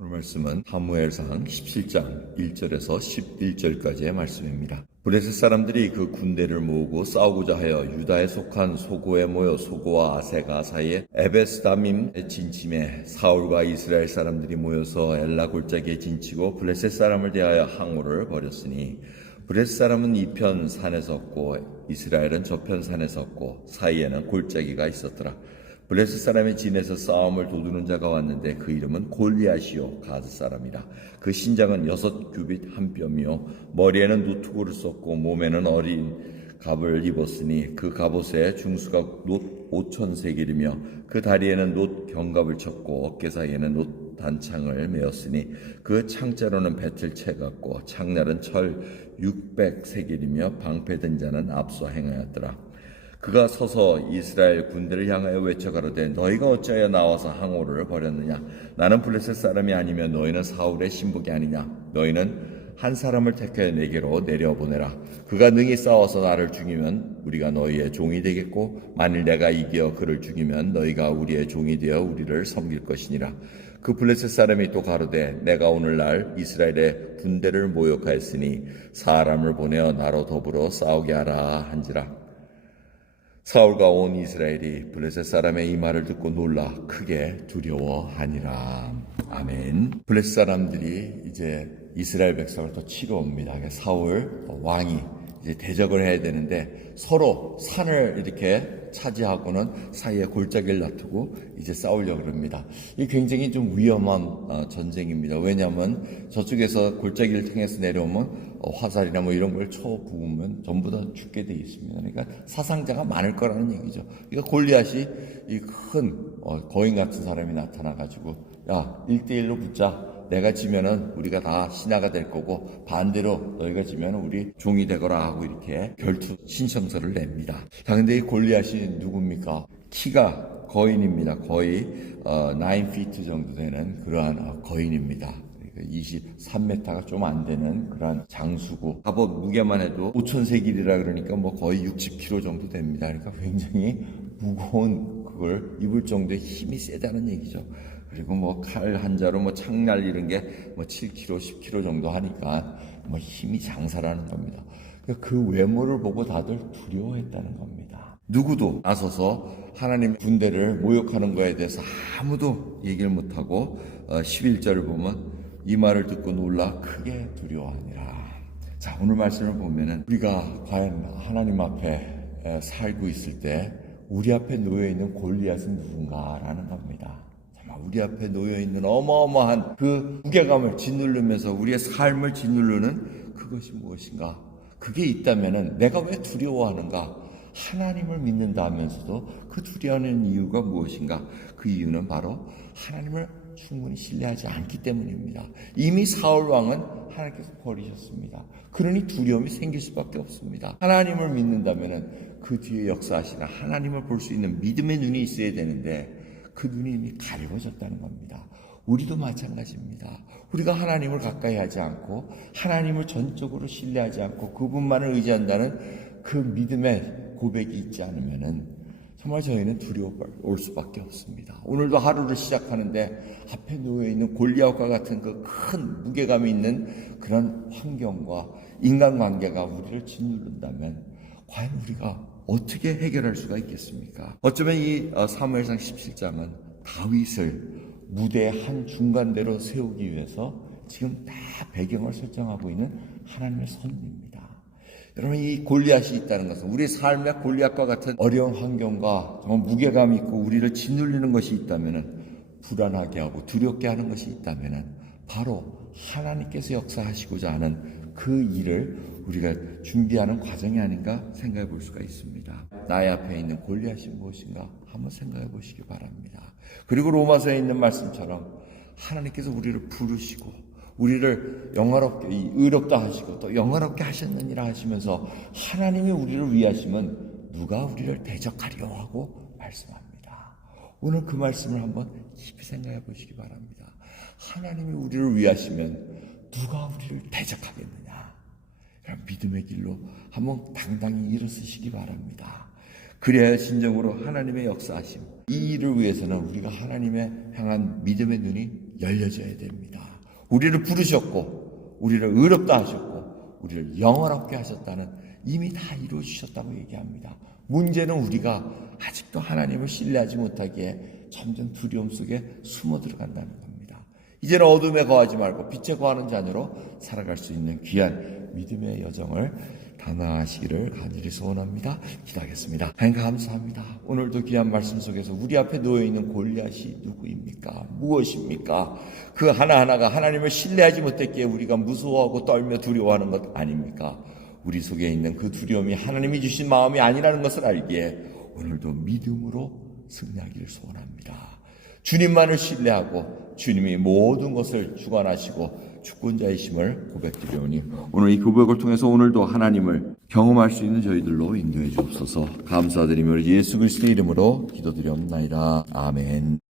오늘 말씀은 사무엘상 17장 1절에서 11절까지의 말씀입니다. 블레셋 사람들이 그 군대를 모으고 싸우고자 하여 유다에 속한 소고에 모여 소고와 아세가 사이에 에베스다밈에 진침해 사울과 이스라엘 사람들이 모여서 엘라 골짜기에 진치고 블레셋 사람을 대하여 항오를 벌였으니 블레셋 사람은 이편 산에 섰고 이스라엘은 저편 산에 섰고 사이에는 골짜기가 있었더라. 블레셋 사람의 진에서 싸움을 도두는 자가 왔는데 그 이름은 골리앗이요 가드 사람이라. 그 신장은 6규빗 한 뼘이요 머리에는 노투구를 썼고 몸에는 어린 갑을 입었으니 그 갑옷에 중수가 놋 5,000세겔이며 그 다리에는 놋 견갑을 쳤고 어깨 사이에는 놋 단창을 메었으니 그 창자로는 배틀 채 같고 창날은 철 600세겔이며 방패든 자는 앞서 행하였더라. 그가 서서 이스라엘 군대를 향하여 외쳐 가로되 너희가 어찌하여 나와서 항오를 벌였느냐? 나는 블레셋 사람이 아니면 너희는 사울의 신복이 아니냐? 너희는 한 사람을 택하여 내게로 내려보내라. 그가 능히 싸워서 나를 죽이면 우리가 너희의 종이 되겠고 만일 내가 이겨 그를 죽이면 너희가 우리의 종이 되어 우리를 섬길 것이니라. 그 블레셋 사람이 또 가로되 내가 오늘날 이스라엘의 군대를 모욕하였으니 사람을 보내어 나로 더불어 싸우게 하라 한지라. 사울과 온 이스라엘이 블레셋 사람의 이 말을 듣고 놀라 크게 두려워하니라. 아멘. 블레셋 사람들이 이제 이스라엘 백성을 또 치러 옵니다. 사울 왕이 이제 대적을 해야 되는데 서로 산을 이렇게 차지하고는 사이에 골짜기를 놔두고 이제 싸우려고 합니다. 이 굉장히 좀 위험한 전쟁입니다. 왜냐하면 저쪽에서 골짜기를 통해서 내려오면 화살이나 뭐 이런 걸 쳐부으면 전부 다 죽게 돼 있습니다. 그러니까 사상자가 많을 거라는 얘기죠. 그러니까 골리앗이 이 큰 거인 같은 사람이 나타나가지고 야 1대1로 붙자. 내가 지면은 우리가 다 신하가 될 거고 반대로 너희가 지면은 우리 종이 되거라 하고 이렇게 결투 신청서를 냅니다. 자, 근데 이 골리앗이 누굽니까? 키가 거인입니다. 거의 9feet 정도 되는 그러한 거인입니다. 23m가 좀 안 되는 그런 장수고 갑옷 무게만 해도 5,000세겔이라 그러니까 뭐 거의 60kg 정도 됩니다. 그러니까 굉장히 무거운 그걸 입을 정도의 힘이 세다는 얘기죠. 그리고 뭐 칼 한 자로 뭐 창날 이런 게 뭐 7kg, 10kg 정도 하니까 뭐 힘이 장사라는 겁니다. 그 외모를 보고 다들 두려워했다는 겁니다. 누구도 나서서 하나님 군대를 모욕하는 거에 대해서 아무도 얘기를 못하고 11절을 보면 이 말을 듣고 놀라 크게 두려워하니라. 자, 오늘 말씀을 보면은 우리가 과연 하나님 앞에 살고 있을 때 우리 앞에 놓여있는 골리앗은 누군가라는 겁니다. 우리 앞에 놓여있는 어마어마한 그 무게감을 짓누르면서 우리의 삶을 짓누르는 그것이 무엇인가? 그게 있다면은 내가 왜 두려워하는가? 하나님을 믿는다 하면서도 그 두려워하는 이유가 무엇인가? 그 이유는 바로 하나님을 충분히 신뢰하지 않기 때문입니다. 이미 사울 왕은 하나님께서 버리셨습니다. 그러니 두려움이 생길 수밖에 없습니다. 하나님을 믿는다면은 그 뒤에 역사하시나 하나님을 볼 수 있는 믿음의 눈이 있어야 되는데 그 눈이 이미 가려워졌다는 겁니다. 우리도 마찬가지입니다. 우리가 하나님을 가까이 하지 않고 하나님을 전적으로 신뢰하지 않고 그분만을 의지한다는 그 믿음의 고백이 있지 않으면은 정말 저희는 두려워올 수밖에 없습니다. 오늘도 하루를 시작하는데 앞에 놓여있는 골리앗과 같은 그 큰 무게감이 있는 그런 환경과 인간관계가 우리를 짓누른다면 과연 우리가 어떻게 해결할 수가 있겠습니까? 어쩌면 이 사무엘상 17장은 다윗을 무대의 한 중간대로 세우기 위해서 지금 다 배경을 설정하고 있는 하나님의 섭리입니다. 여러분, 이 골리앗이 있다는 것은 우리 삶의 골리앗과 같은 어려운 환경과 정말 무게감이 있고 우리를 짓눌리는 것이 있다면은 불안하게 하고 두렵게 하는 것이 있다면은 바로 하나님께서 역사하시고자 하는 그 일을 우리가 준비하는 과정이 아닌가 생각해 볼 수가 있습니다. 나의 앞에 있는 골리앗이 무엇인가 한번 생각해 보시기 바랍니다. 그리고 로마서에 있는 말씀처럼 하나님께서 우리를 부르시고 우리를 영화롭게 의롭다 하시고 또 영화롭게 하셨느니라 하시면서 하나님이 우리를 위하시면 누가 우리를 대적하려 하고 말씀합니다. 오늘 그 말씀을 한번 깊이 생각해 보시기 바랍니다. 하나님이 우리를 위하시면 누가 우리를 대적하겠느냐? 믿음의 길로 한번 당당히 일어서시기 바랍니다. 그래야 진정으로 하나님의 역사하심, 이 일을 위해서는 우리가 하나님의 향한 믿음의 눈이 열려져야 됩니다. 우리를 부르셨고 우리를 의롭다 하셨고 우리를 영원롭게 하셨다는 이미 다 이루어주셨다고 얘기합니다. 문제는 우리가 아직도 하나님을 신뢰하지 못하기에 점점 두려움 속에 숨어 들어간다는 겁니다. 이제는 어둠에 거하지 말고 빛에 거하는 자녀로 살아갈 수 있는 귀한 믿음의 여정을 당하시기를 간절히 소원합니다. 기도하겠습니다. 하나님 감사합니다. 오늘도 귀한 말씀 속에서 우리 앞에 놓여있는 골리앗이 누구입니까? 무엇입니까? 그 하나하나가 하나님을 신뢰하지 못했기에 우리가 무서워하고 떨며 두려워하는 것 아닙니까? 우리 속에 있는 그 두려움이 하나님이 주신 마음이 아니라는 것을 알기에 오늘도 믿음으로 승리하기를 소원합니다. 주님만을 신뢰하고 주님이 모든 것을 주관하시고 주권자이심을 고백드리오니 오늘 이 고백을 통해서 오늘도 하나님을 경험할 수 있는 저희들로 인도해 주옵소서. 감사드리며 예수 그리스도의 이름으로 기도드리옵나이다. 아멘.